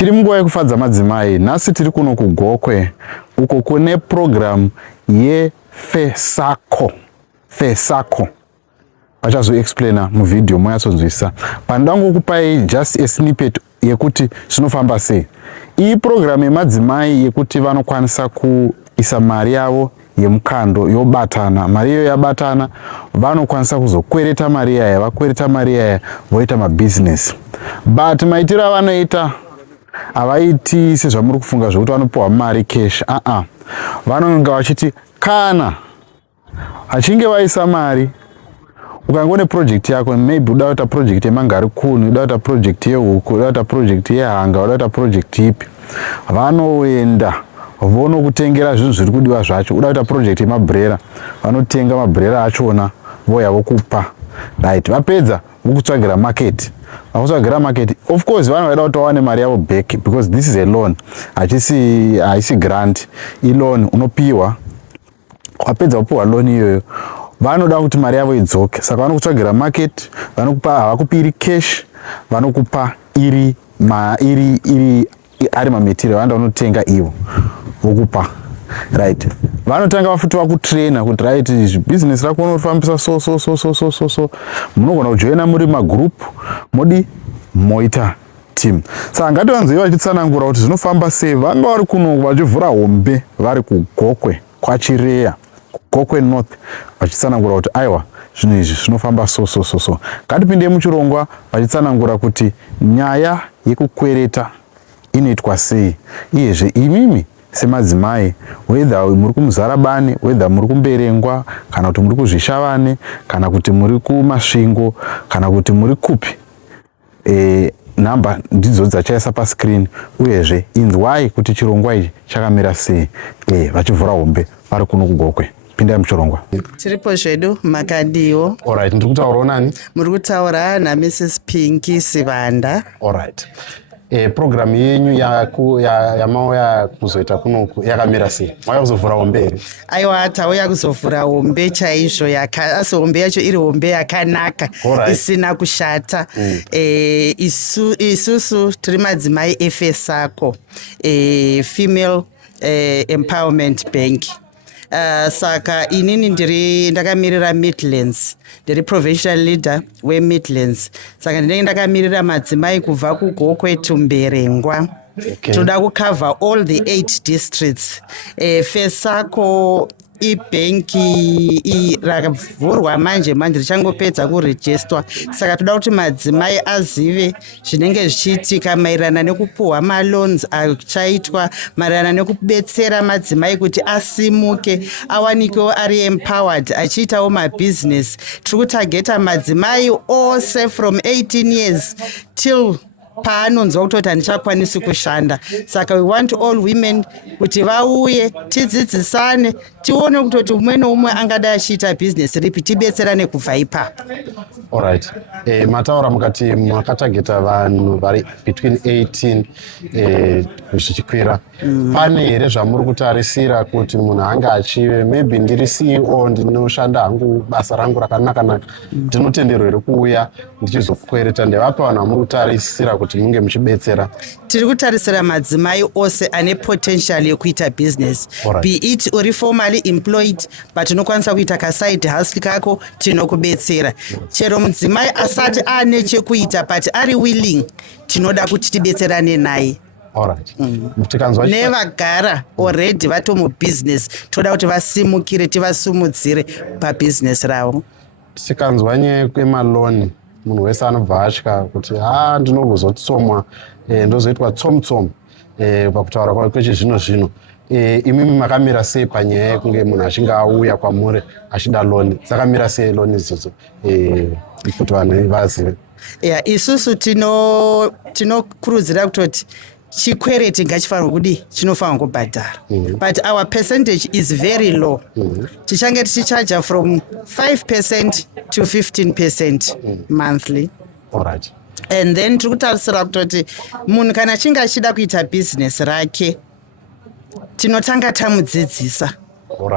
Tiri munguva yekufadza madzimai. Nhasi tiri kuno kuGokwe uko kune program yeFesacco. Fesacco. Vachazoexplaina muvidhio moyatsonzwisisa. Pandangokupai just a snippet yekuti zvinofamba sei. Iyi program yemadzimai yekuti vanokwanisa kuisa mari yavo yemukando yobatana. Mari iyo yabatana vanokwanisa kuzokwereta mari yaya, vakwereta mari yaya voita mabusiness. But maitiro avanoita havaiti sezvamuri kufunga zvokuti vanopiwa mari cash. Vanonga vachiti kana achinge vaisa mari ukangone project yako, maybe uda kuita project yemangarikuni, uda kuita project yehuku, uda kuita project yehanga, uda kuita project ipi, vanoenda vonokutengera zvinhu zviri kudiwa zvacho. Uda kuita project yemabrera, vanotenga mabrera achona voya vokupa. Right, vapedza vokutsvagira market. Vakutsvagira market, of course vanoda kuti vawane mari yavo back because this is a loan. Haisi grant, i-loan unopiwa. Wapedza kupiwa loan iyoyo, vanoda kuti mari yavo idzoke. Saka vanokutsvagira market, vanokupa, havakupiri cash, vanokupa ari mametiri vanoda unotenga ivo vokupa. Right, vanotanga vafuti vakutraina kuti right business rako unofambisa so munogona kujoina muri magroup modi moita team. Saka ngativanzoi vachitsanangura kuti zvinofamba sei. Vanga vari kuno vachivhura Hombe vari kuGokwe kwaChireya, kuGokwe North, vachitsanangura kuti aiwa zvinhu izvi zvinofamba so. Ngatipinde muchirongwa vachitsanangura kuti nyaya yekukwereta inoitwa sei. Iyezve imimi semadzimai, whether muri kumuzarabani, whether muri kumberengwa, kana kuti muri kuzvishavane, kana kuti muri kumasvingo, kana kuti muri kupi, namba ndidzo dzachaisa pascreen. Uyezve inzwai kuti chirongwa ichi chakamira sei. Vachivhura Hombe vari kuno kuGokwe. Pindai muchirongwa. Tiripo zvedu makadiwo. Alright, ndiri kutaura nani? Muri kutaura naMrs Pinky Sivanda. Alright. Program yenyu yamauya kuzoita kuno yakamira sei? Mauya kuzovhura Hombe here? Aiwa, tauya kuzovhura Hombe chaizvo, asi Hombe yacho iri Hombe yakanaka, isina kushata. Isusu tiri madzimai eFesacco, Female Empowerment Bank. Saka inini ndakamirira Midlands, ndiri provincial leader weMidlands. Saka ndinenge ndakamirira madzimai kubva kuGokwe tumberengwa. Toda kukava all the 8 districts. Fesacco ibhenki rakavhurwa manje richangopedza kurejistwa. Saka toda kuti madzimai azive zvinenge zvichiitika maererano nekupuhwa maloans achaitwa, maererano nekubetsera madzimai kuti asimuke, awanikewo ari empowered, achiitawo mabusiness. Tiri kutageta madzimai ose from 18 years till paanonzwa kutoti handichakwanisi kushanda. Saka we want all women kuti vauye tidzidzisane, tione kutoti umwe noumwe angada achiita business ripi, tibetserane kubva ipapo. Alright. Mataura mukati makatageta vanhu vari between 18 zvichikwira. Pane here zvamuri kutarisira kuti munhu anga achive maybe ndiri CEO ndinoshanda hangu basa rangu rakanaka, ndinotenderwa here kuuya ndichizokwereta? Ndevapa vanhu vamuri kutarisira kuti munge muchibetsera? Tiri kutarisira madzimai ose ane potential yekuita business. Be it uri formally employed but unokwanisa kuita kaside hustle kako, tinokubetsera. Chero mudzimai asati ane chekuita but ari willing, tinoda kuti tibetserane naye. Alright. Nevagara already vatomubusiness, toda kuti vasimukire, tivasumudzire pabusiness ravo. Tikanzwa nyaya yemaloni, munhu wese anobva atya kuti ndinozotsomwa, ndozoitwa tsomu pakutaura kwechizvino. Imimi makamira sei panyaya yekunge munhu achinge auya kwamuri achida loni? Dzakamira sei loni idzodzo kuti vanhu vazive? Isusu tinokurudzira kutoti chikwereti ngachifanirwa kudi chinofanirwa kubhadhara. But our percentage is very low. Tichange tichicharge from 5% to 15% monthly. Alright. And then tiri kutarisira kutoti munhu kana achinge achida kuita business rake, tinotanga tamudzidzisa.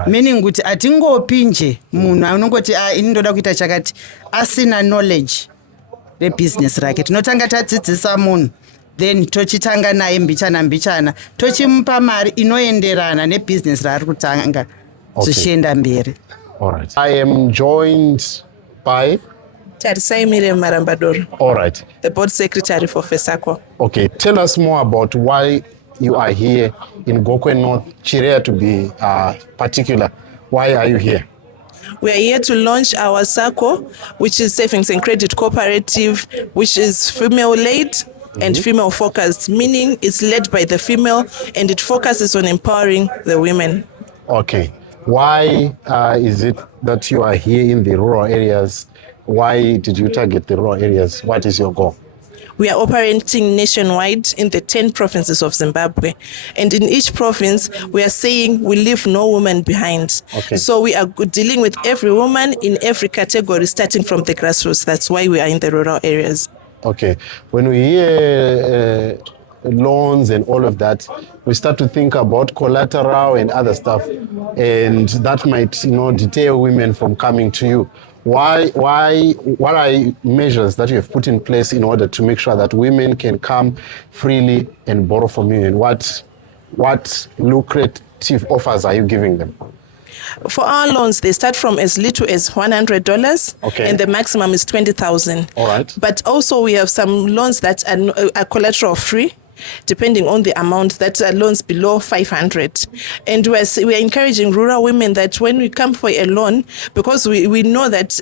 Meaning kuti atingopi nje munhu anongoti ini ndoda kuita chakati asina knowledge rebusiness rake. Tinotanga tadzidzisa munhu then tochitanga naye mbichana tochimupa mari inoenderana nebhizinesi raari kutanga zvichienda mberi. All right. I am joined by Tarisaimire Marambador. All right. The board secretary for Fesacco. Okay, tell us more about why you are here in Gokwe North, Chirea to be particular. Why are you here? We are here to launch our SACCO, which is Savings and Credit Cooperative, which is female-led and female-focused, meaning it's led by the female and it focuses on empowering the women. Okay. Why is it that you are here in the rural areas? Why did you target the rural areas? What is your goal? We are operating nationwide in the 10 provinces of Zimbabwe. And in each province, we are saying we leave no woman behind. Okay. So we are dealing with every woman in every category, starting from the grassroots. That's why we are in the rural areas. Okay. When we hear loans and all of that, we start to think about collateral and other stuff. And that might, deter women from coming to you. What are measures that you have put in place in order to make sure that women can come freely and borrow from you? And what lucrative offers are you giving them? For our loans, they start from as little as $100, okay, and the maximum is $20,000. All right. But also we have some loans that are collateral free, depending on the amount, that are loans below 500. And we are encouraging rural women that when we come for a loan, because we know that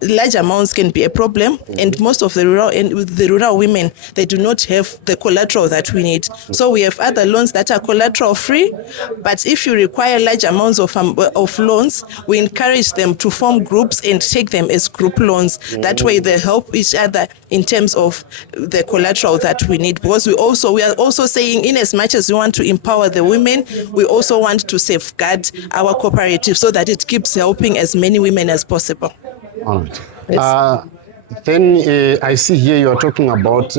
large amounts can be a problem, and most of the rural women, they do not have the collateral that we need. So we have other loans that are collateral free, but if you require large amounts of loans, we encourage them to form groups and take them as group loans. That way they help each other in terms of the collateral that we need, because we are also saying, in as much as we want to empower the women, we also want to safeguard our cooperative so that it keeps helping as many women as possible. All right. Yes. Then I see here you are talking about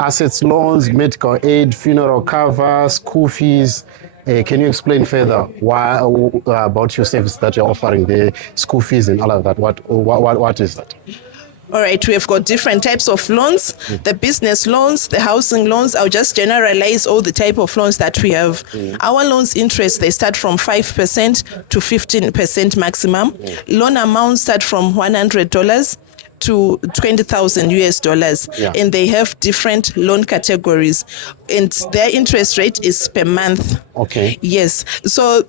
assets loans, medical aid, funeral cover, school fees. Can you explain further why about your service that you're offering, the school fees and all of that? What is that? All right, we have got different types of loans, the business loans, the housing loans. I'll just generalize all the type of loans that we have. Our loans interest, they start from 5% to 15% maximum. Loan amounts start from $100 to $20,000 US, and they have different loan categories, and their interest rate is per month. Okay. Yes. So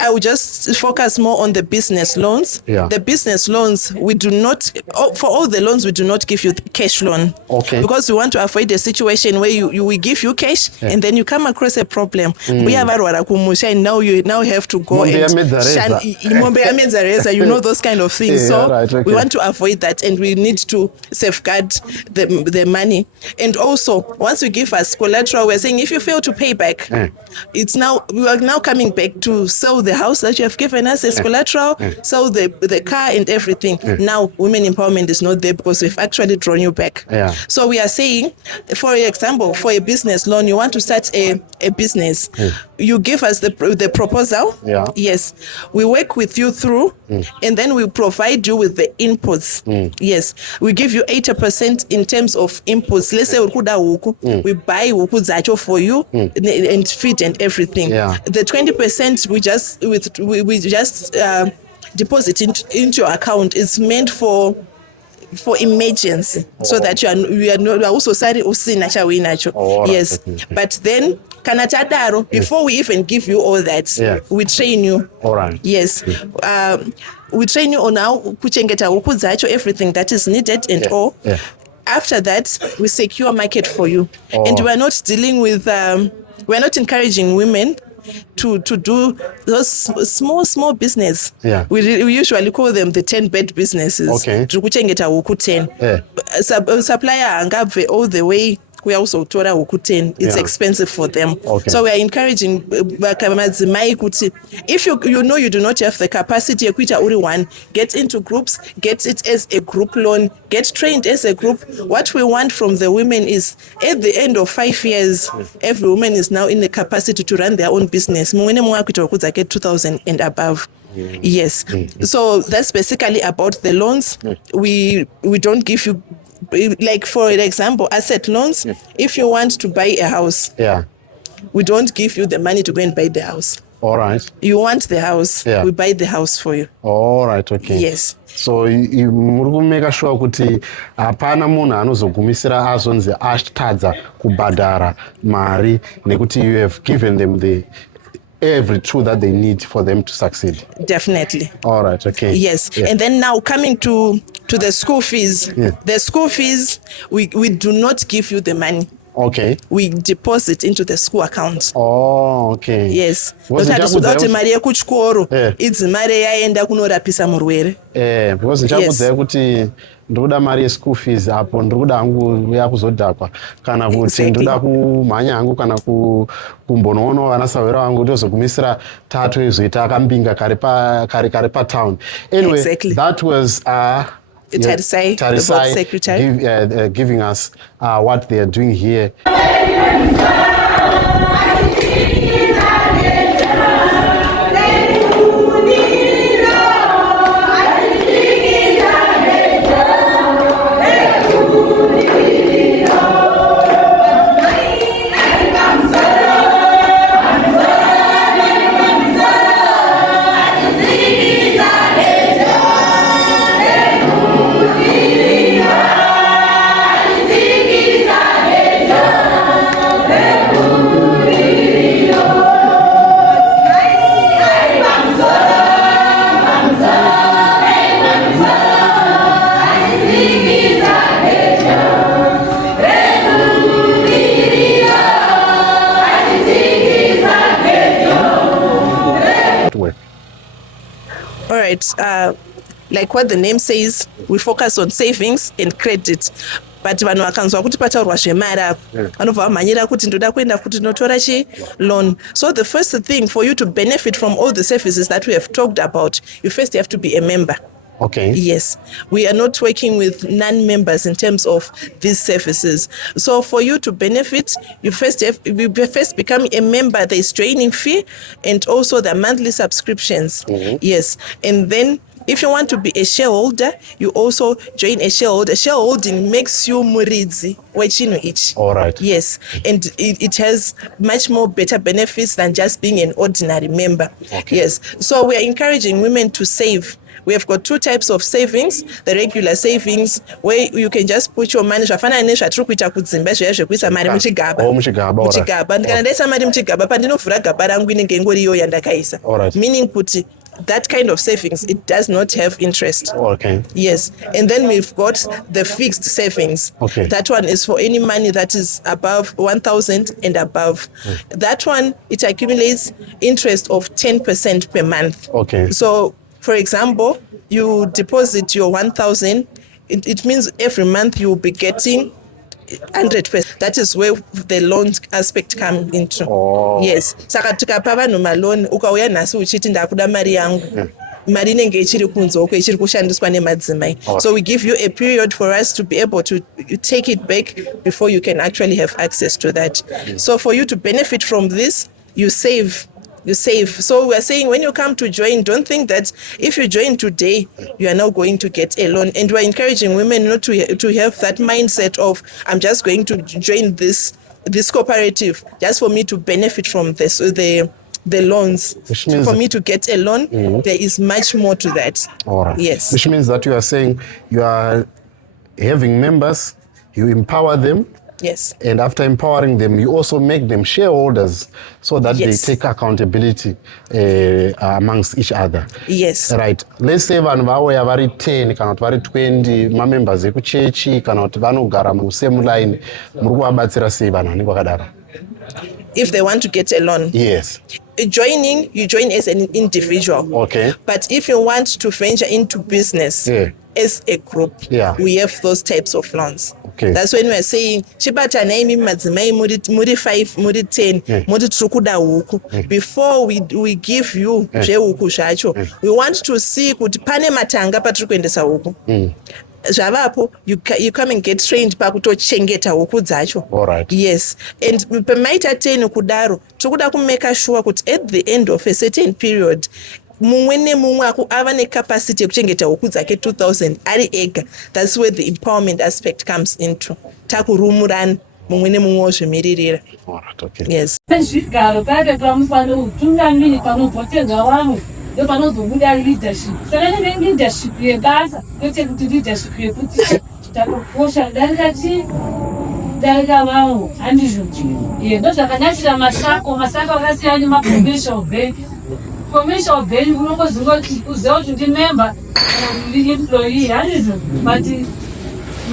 I will just focus more on the business loans. Yeah. The business loans, we do not, for all the loans, we do not give you the cash loan. Okay. Because we want to avoid a situation where we give you cash, and then you come across a problem. We have and now you have to go those kind of things. So right, okay, we want to avoid that, and we need to safeguard the money. And also, once you give us collateral, we're saying if you fail to pay back, we are now coming back to sell the house that you have given us as collateral, sell the car and everything. Now, women empowerment is not there because we've actually drawn you back. So we are saying, for example, for a business loan, you want to start a business. You give us the proposal. Yes. We work with you through, and then we provide you with the inputs. Yes. We give you 80% in terms of inputs. Let's say we buy huku zacho for you and feed and everything. The 20% we just deposit into your account is meant for emergency, so that you are not also sorry usina yes. But then kanatadaro, before we even give you all that, we train you. All right. Yes. We train you on how kuchengeta huku zacho, everything that is needed and all. After that, we secure market for you. And we are not dealing with we are not encouraging women to do those small business. We usually call them the 10-bed businesses. Kuchengeta huku 10. Supplier angabve all the way. We also tora huku 10. It's expensive for them. So we are encouraging Madzimai kuti, if you know you do not have the capacity, get into groups, get it as a group loan, get trained as a group. What we want from the women is, at the end of 5 years, every woman is now in the capacity to run their own business. Get 2,000 and above. Yes. So that's basically about the loans. We don't give you like for example, asset loans. If you want to buy a house, we don't give you the money to go and buy the house. All right. You want the house, we buy the house for you. All right, okay. Yes. So muri kumeka sure kuti hapana munhu anozogumisira azonzi atadza kubhadhara mari nekuti you have given them every tool that they need for them to succeed. Definitely. All right, okay. Yes. And then now coming to the school fees. The school fees, we do not give you the money. Okay. We deposit into the school account. Oh, okay. Yes. Kuti mari yekuchikoro idzi mari yaenda kunorapisa murwere. Because ndichakudzai kuti ndoda mari yeschool fees apo ndoda hangu yakuzodhakwa kana kuti ndoda kumhanya hangu kana kumbonoona vanasawera vangu ndozogumisira tatu izoita akambinga kare patown. Anyway, that was Tarisai, the board secretary, giving us what they are doing here. All right. Like what the name says, we focus on savings and credit. But vanhu vakanzwa kuti pataurwa zvemari apo vanobva vamhanyira kuti ndoda kuenda kuti notora loan. So the first thing for you to benefit from all the services that we have talked about, you first have to be a member. Okay. Yes. We are not working with non-members in terms of these services. So for you to benefit, you first become a member. There is training fee and also the monthly subscriptions. Yes. And then if you want to be a shareholder, you also join a shareholder. Shareholding makes you muridzi wechino ichi. All right. Yes. And it has much more better benefits than just being an ordinary member. Okay. Yes. So we are encouraging women to save. We have got two types of savings. The regular savings, where you can just put your money. Zvafana nezvatiri kuita kudzimba zviya zvekuisa mari muchigaba. Muchigaba. Ndikandaisa mari muchigaba pandinovhura gaba rangu inenge ingori iyo yandakaisa. Meaning kuti that kind of savings, it does not have interest. Okay. Yes. And then we've got the fixed savings. Okay. That one is for any money that is above 1,000 and above. That one, it accumulates interest of 10% per month. Okay. So, for example, you deposit your 1,000, it means every month you will be getting 100%. That is where the loan aspect comes into. Yes. Saka tikapa vanhu maloni ukauya nhasi uchiti ndakuda mari yangu. Mari inenge ichiri kunzoko ichiri kushandiswa nemadzimai. So we give you a period for us to be able to take it back before you can actually have access to that. So for you to benefit from this, you save. So we are saying when you come to join, don't think that if you join today, you are now going to get a loan. And we're encouraging women not to have that mindset of, I'm just going to join this cooperative just for me to benefit from this, the loans. For me to get a loan, there is much more to that. All right. Yes. Which means that you are saying you are having members, you empower them. Yes. And after empowering them, you also make them shareholders so that they take accountability amongst each other. Yes. Right. Let's say vanhu vauya vari 10 kana kuti vari 20 mamembers ekuchechi kana kuti vanogara musame line, muri kuvabatsira sei vanhu vanenge vakadaro? If they want to get a loan. Yes. You join as an individual. Okay. But if you want to venture into business as a group, we have those types of loans. Okay. That's when we're saying, chibatanai imi madzimai muri 5, muri 10, muri tiri huku. Before we give you zvehuku zvacho, we want to see kuti pane matanga patiri kuendesa huku. Zvavapo, you come and get trained pakutochengeta huku dzacho. All right. Yes. And pemaita 10 kudaro, tikuda kumeka sure kuti at the end of a certain period, mumwe nemumwe ava necapacity yekuchengeta huku dzake 2000 ari ega. That's where the empowerment aspect comes into. Takurumurana mumwe nemumwe ozvimiririra. Yes. Zvigaro pake pamufanira kutungamiri panobvoterwa vamwe ndopanozobuda leadership. Saka neve leadership yebasa kwete kuti leadership yekuti takukosha darika vamwe handizvo. Ndozvakanakira masako akasiyana nemacommercial bank. Commercial bank unongozingoti kuziva kuti ndimember kana kuti employee handizvo, but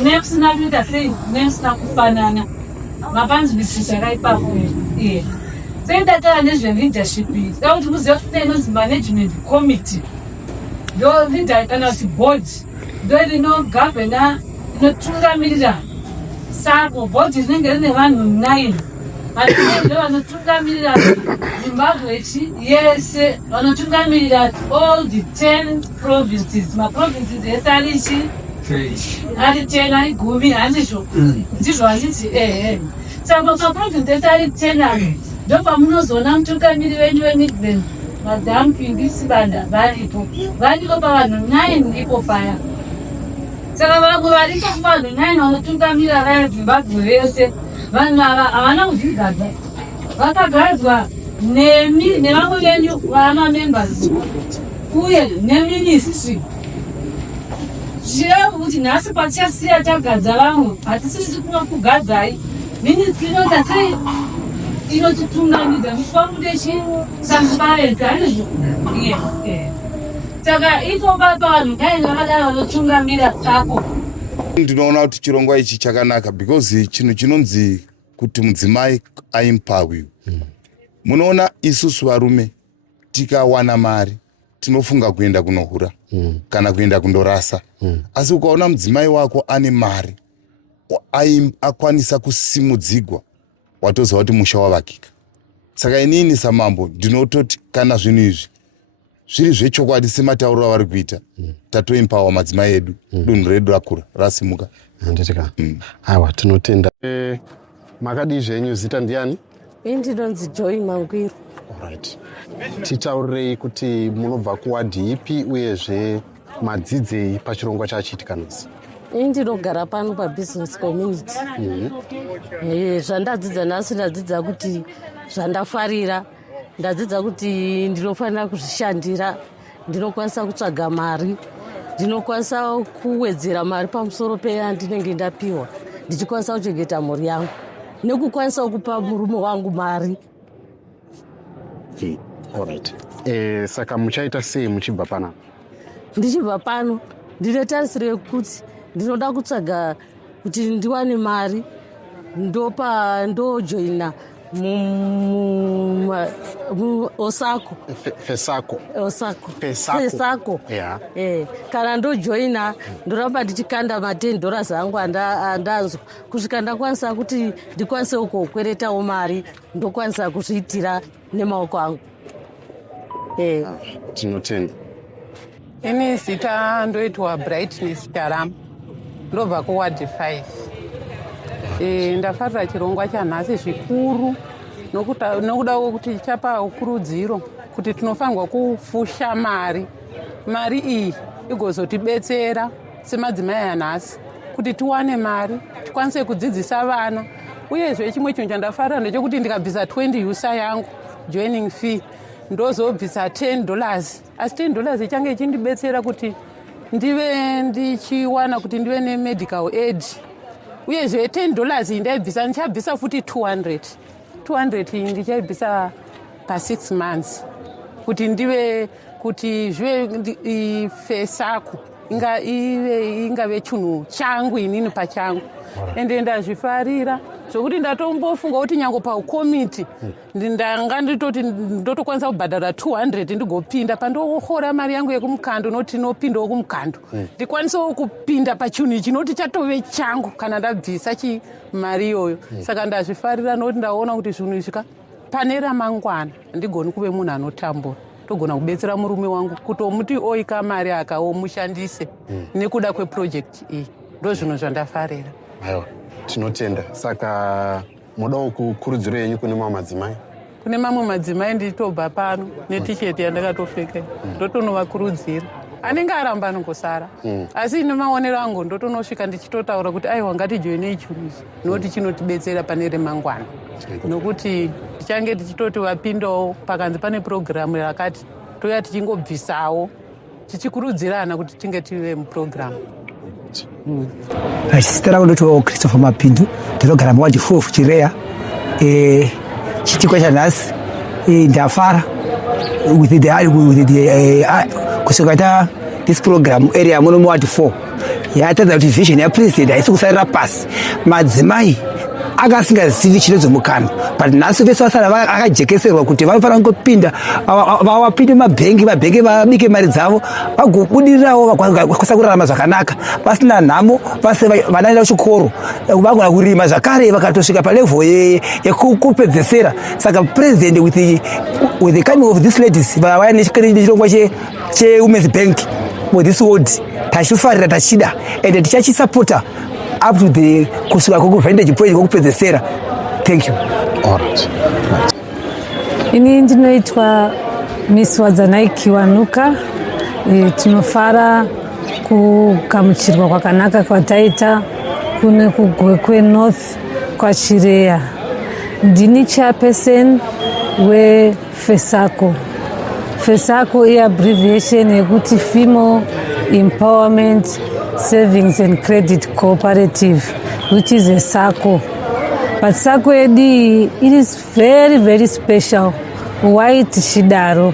nekusina kuita sei, nekusina kufanana mapanzwisisa akaipapo. Sendataura nezveleadership da kuti muzive kuti inonzi management committee ndo leader kana kuti board ndo rinogavhena inotungamirira SACCO. Board rinenge rine vanhu 9 ndo vanotungamirira Zimbabwe yese, vanotungamirira all the 10 provinces. Maprovinces ese ari 10 ari 10 handizvo ndizvo handiti saka maprovince ese ari 10 ndo pamunozoona mutungamiri wenyu weMidland Madam Pingisibanda varipo pavanhu 9 ipo paya. Saka vamwe varipo vanhu 9 vanotungamirira vaya Zimbabwe yese. Vanhu ava havana kuzvigadzwa, vakagadzwa nevamwe venyu vamamembers uye neministry. Zvireva kuti nhasi patichasiya tagadza vamwe hatisisi kuno kugadzai. Ministry inota sei inotitungamidza mufamude chitransparent handizvo. Saka itopa vanhu dai vakadai vanotungamira SACCO. Ndinoona kuti chirongwa ichi chakanaka because chinhu chinonzi kuti mudzimai aimpower. Munoona isusu varume tikawana mari tinofunga kuenda kunohura kana kuenda kundorasa. Asi ukaona mudzimai wako ane mari akwanisa kusimudzigwa watoziva kuti musha wavakika. Saka inini samambo ndinototi kana zvinhu izvi zviri zvechokwadi sematauriro avari kuita tatoempower madzimai edu dunhu redu rakura rasimuka. Handitika. Aiwa tinotenda. Makadii zvenyu zita ndiani? Ndinonzi Joy Mangwiru. Alright. Titaurirei kuti munobva kuwadhi ipi uyezve madzidzei pachirongwa chachiitika nhasi? Ndinogara pano pabusiness community. Zvandadzidza nhasi ndadzidza kuti zvandafarira, ndadzidza kuti ndinofanira kuzvishandira, ndinokwanisa kutsvaga mari, ndinokwanisa kuwedzera mari pamusoro peyandinenge ndapiwa, ndichikwanisa kuchengeta mhuri yangu nekukwanisa kupa murume wangu mari. Alright. Saka muchaita sei muchibva panapa? Ndichibva pano ndinotarisira yekuti ndinoda kutsvaga kuti ndiwane mari ndojoina SACCO. Fesacco. Yeah. Kana ndojoina ndoramba ndichikanda $10 angu andanzwa kusvika ndakwanisa kuti ndikwanise kukweretawo mari ndokwanisa kuzviitira nemaoko angu. Tinotenda. Ini zita ndoitwa Brightness Tarama, ndobva kuward 5. Ndafarira chirongwa chanhasi zvikuru nokuda kwekuti chapa ukurudziro kuti tinofanirwa kufusha mari iyi igozotibetsera semadzimai anhasi kuti tiwane mari tikwanise kudzidzisa vana. Uyezve chimwe chinhu chandafarira ndechekuti ndikabvisa 20 usa yangu joining fee ndozobvisa $10, asi $10 ichange ichindibetsera kuti ndive ndichiwana kuti ndive nemedical aid. Uyezve $10 iyi ndaibvisa ndichabvisa futi 200 iyi ndichaibvisa pa6 months kuti ndive kuti zvive Fesacco ingave chinhu changu inini pachangu. Ende ndazvifarira zvokuti ndatombofunga kuti nyango paukomiti ndanga nditoti ndotokwanisa kubhadhara 200 ndigopinda pandokora mari yangu yekumukando noti nopindawo kumukando ndikwanisawo kupinda pachinhu ichi noti chatove changu kana ndabvisa mari iyoyo. Saka ndazvifarira nokuti ndaona kuti zvinhu izvi pane ramangwana ndigoni kuve munhu anotambura, togona kubetsera murume wangu kutomuti oika mari akaomushandise nekuda kweprojekti iyi. Ndo zvinhu zvandafarira. Aiwa, tinotenda. Saka mudawo kukurudziro yenyu kune mamwe madzimai? kune mamwe madzimai nditobva pano netisheti yandakatopfeka ndotonovakurudzira anenge aramba anongosara asi ine maonero angu ndotonosvika ndichitotaura kuti aiwa ngatijoinei chinhu ichi nokuti chinotibetsera pane remangwana nokuti tichange tichitoti vapindawo pakanzi pane purogiramu yakati touya tichingobvisawo tichikurudzirana kuti tinge tive mupurogiramu. Zita rangu ndoto Christopher Mapindu, ndinogara muwadi 4 Chireya. Chitikwa chanhasi ndafara with the kusokata this program area muno muwadi 4 yatadza kuti vision yapresident haisi kusarira pasi madzimai akasingazivi chinozomukana but nhasi vese vasara akajekeserwa kuti vanofanira kungopinda vapinde mabhengi vabike mari dzavo vagobudirirawo vakwanisa kurarama zvakanaka vasina nhamo vanaenda kuchikoro vagona kurima zvakare vakatosvika palevhel yekupedzesera saka president with the coming of these ladies vaya nechirongwa chewomen's bank for this ward tachifarira tachida ende tichachisapota up to the kusvika kwekuvhendeji point kwekupedzesera. Thank you. Alright. Ini ndinoitwa Miss Wadzanai Kiwanuka. Tinofara kugamuchirwa kwakanaka kwataita kune kuGokwe North kwaChireya. Ndini chairperson weFesacco. Fesacco is abbreviation yekuti Female Empowerment Savings and Credit Cooperative, which is a SACCO. But SACCO it is very, very special. Why tichidaro?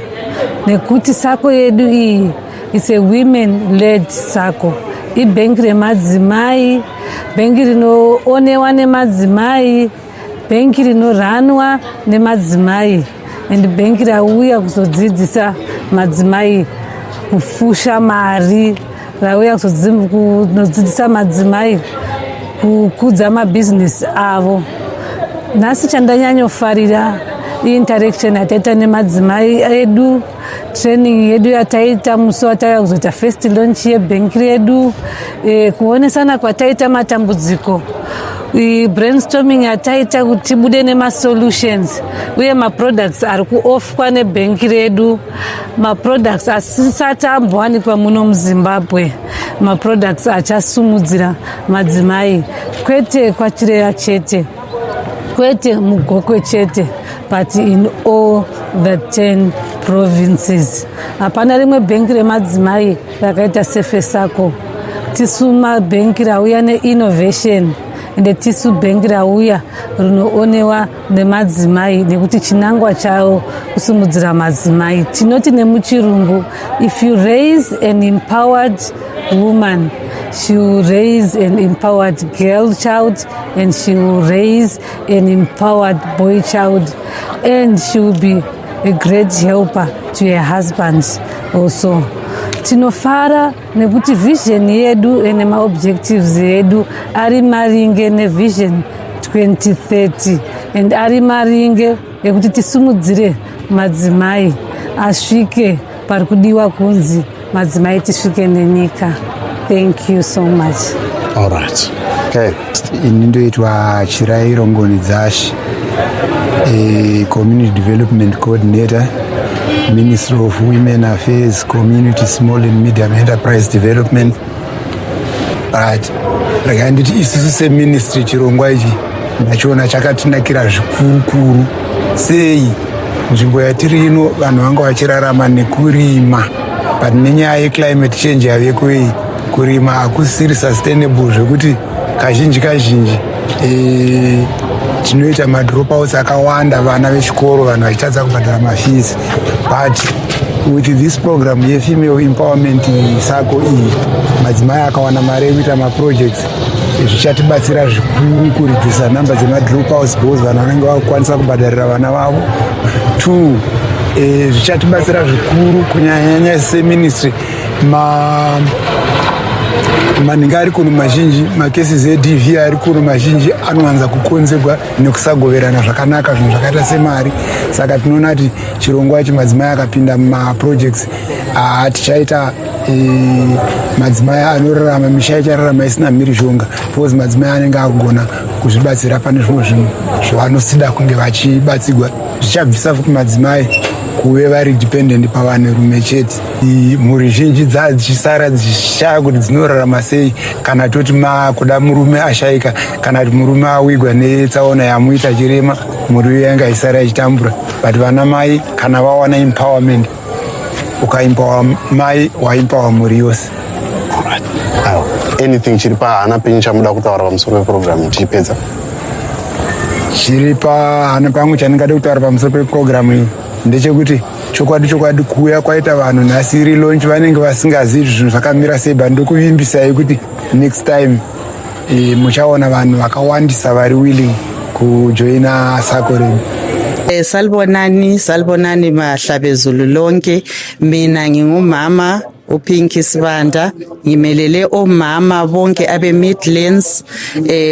Nekuti SACCO yedu is a women-led SACCO. Ibenki remadzimai, benki rinoonewa nemadzimai, benki rinoranwa nemadzimai, and benki rauya kuzodzidzisa madzimai kufusha mari, rauya kuzodzidzisa madzimai kukudza mabhizinesi avo. Nhasi chandanyanyofarira interaction yataita nemadzimai edu, training yedu yataita musi watauya kuzoita first launch yebhenki redu, kuonesana kwataita matambudziko, brainstorming yataita kuti tibude nemasolutions, uye maproducts ari kuofwa nebhenki redu, maproducts asisati ambowanikwa muno muZimbabwe, maproducts achasumudzira madzimai kwete kwaChireya chete, kwete muGokwe chete, but in all the 10 provinces. Hapana rimwe bhenki remadzimai rakaita seFesacco. Tisu mabhenki rauya neinnovation, ende tisu bhenki rauya rinoonewa nemadzimai nekuti chinangwa chavo kusumudzira madzimai. Tinoti nemuchirungu, if you raise an empowered woman, she will raise an empowered girl child, and she will raise an empowered boy child, and she will be a great helper to her husband also. Tinofara nekuti vision yedu ene maobjectives yedu ari maringe nevision 2030, and ari maringe ekuti tisumudzire madzimai asvike pari kudiwa kunzi madzimai tisvike nenyika. Thank you so much. All right. Okay. Ini ndoitwa Chirairo Ngoni Dzashi, Community Development Coordinator, Ministry of Women Affairs, Community Small and Medium Enterprise Development. But nditi isusu seministry chirongwa ichi ndachiona chakatinakira zvikuru sei nzvimbo yatiri ino vanhu vanga vachirarama nekurima, but nenyaya yeclimate change yaveko iyi kurima hakusiri sustainable zvekuti kazhinji tinoita madropouts akawanda, vana vechikoro, vanhu vachitadza kubhadhara mafees. But with this program yefemale empowerment SACCO iyi, madzimai akawana mari yekuita maprojects, zvichatibatsira zvikuru kuridzisa namba dzemadropouts because vanhu vanenge vakukwanisa kubhadharira vana vavo. 2, zvichatibatsira zvikuru kunyanyanya seministry manhinga ari kuno mazhinji, macases eDV ari kuno mazhinji anowanza kukonzerwa nekusagoverana zvakanaka zvinhu zvakaita semari. Saka tinoona kuti chirongwa ichi madzimai akapinda mumaprojects tichaita madzimai anorarama, misha ichararama isina mhirizhonga because madzimai anenge akugona kuzvibatsira pane zvimwe zvinhu zvavanosida kunge vachibatsirwa zvichabvisa futi madzimai kuve vari dependent pavanerume chete. Mhuri zhinji dzichisara dzichishaya kuti dzinorarama sei kana toti kuda murume ashayika kana kuti murume awigwa netsaona yamuita chirema, mhuri yanga isara ichitambura. But vana mai kana vawana empowerment, ukaempower mai waempower mhuri yose. Anything chiri pahana penyu chamuda kutaura pamusoro peprogramu tichipedza? Chiri pahana pangu chandingada kutaura pamusoro peprogramu iyi ndechekuti chokwadi kuuya kwaita vanhu nhasi iri launch vanenge vasingazivi zvinhu zvakamira sei, but ndokuvimbisai kuti next time muchaona vanhu vakawandisa vari willing kujoina SACCO redu. Salibonani mahlabezulu lonke. Mina ngingumama uPinky Sibanda, ngimelele omama bonke abe Midlands.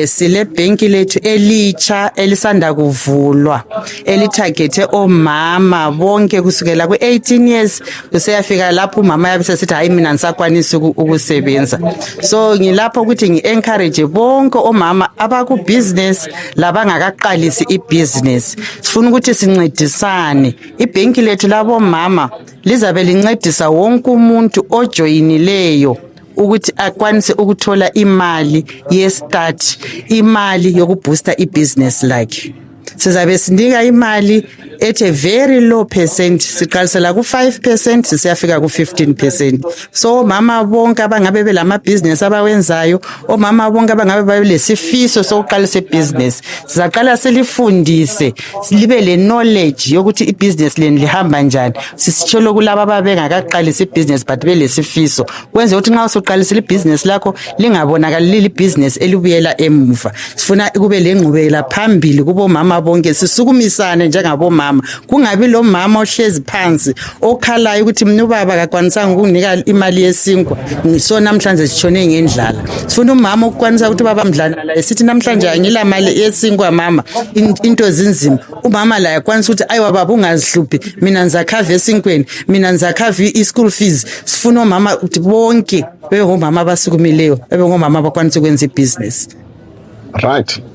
Sile bhenki lethu elitsha elisanda kuvulwa elitargete omama bonke kusukela ku-18 years kuseyafika lapho umama yabe sesithi hayi mina ngisakwanisa ukusebenza. So ngilapho ukuthi ngi-encourage bonke omama abaku-business labangakaqalisi i-business. Sifuna ukuthi sincedisane. Ibhenki lethu labomama lizabe lincedisa wonke umuntu ojoyinileyo ukuthi akwanise ukuthola imali ye-start, imali yokubooster i-business lakhe. Sizabe sinika imali at a very low percent, siqalisela ku-5% sisiyafika ku-15%. So omama bonke abangabe belamabhizinesi abawenzayo, omama bonke abangabe balesifiso sokuqalisa ibhizinesi, sizaqala silifundise libe le knowledge yokuthi ibhizinesi leni lihamba njani. Sisitshelo kulabo ababengakaqalisa ibhizinesi but belesifiso, kwenze ukuthi nxa usuqalisile ibhizinesi lakho lingabonakali lilibhizinesi elibuyela emuva. Sifuna kube lengqubekela phambili kubo mama bonke, sisukumisane njengabomama. Kungabi lo mama ohlezi phansi okhalayo ukuthi mina ubaba akakwanisanga ukunginika imali yesinkwa, ngiso namhlanje sitshone ngendlala. Sifuna umama ukukwanisa ukuthi baba mdlana la esithi namhlanje angila mali yesinkwa mama, into zinzima. Umama la yakwanisa ukuthi ayiwa baba ungazihluphi, mina ngizakhava esinkweni, mina ngizakhava i-school fees. Sifuna omama ukuthi bonke bebe ngomama abasukumileyo, bebe ngomama abakwanisa ukwenza ibhizinesi. Right.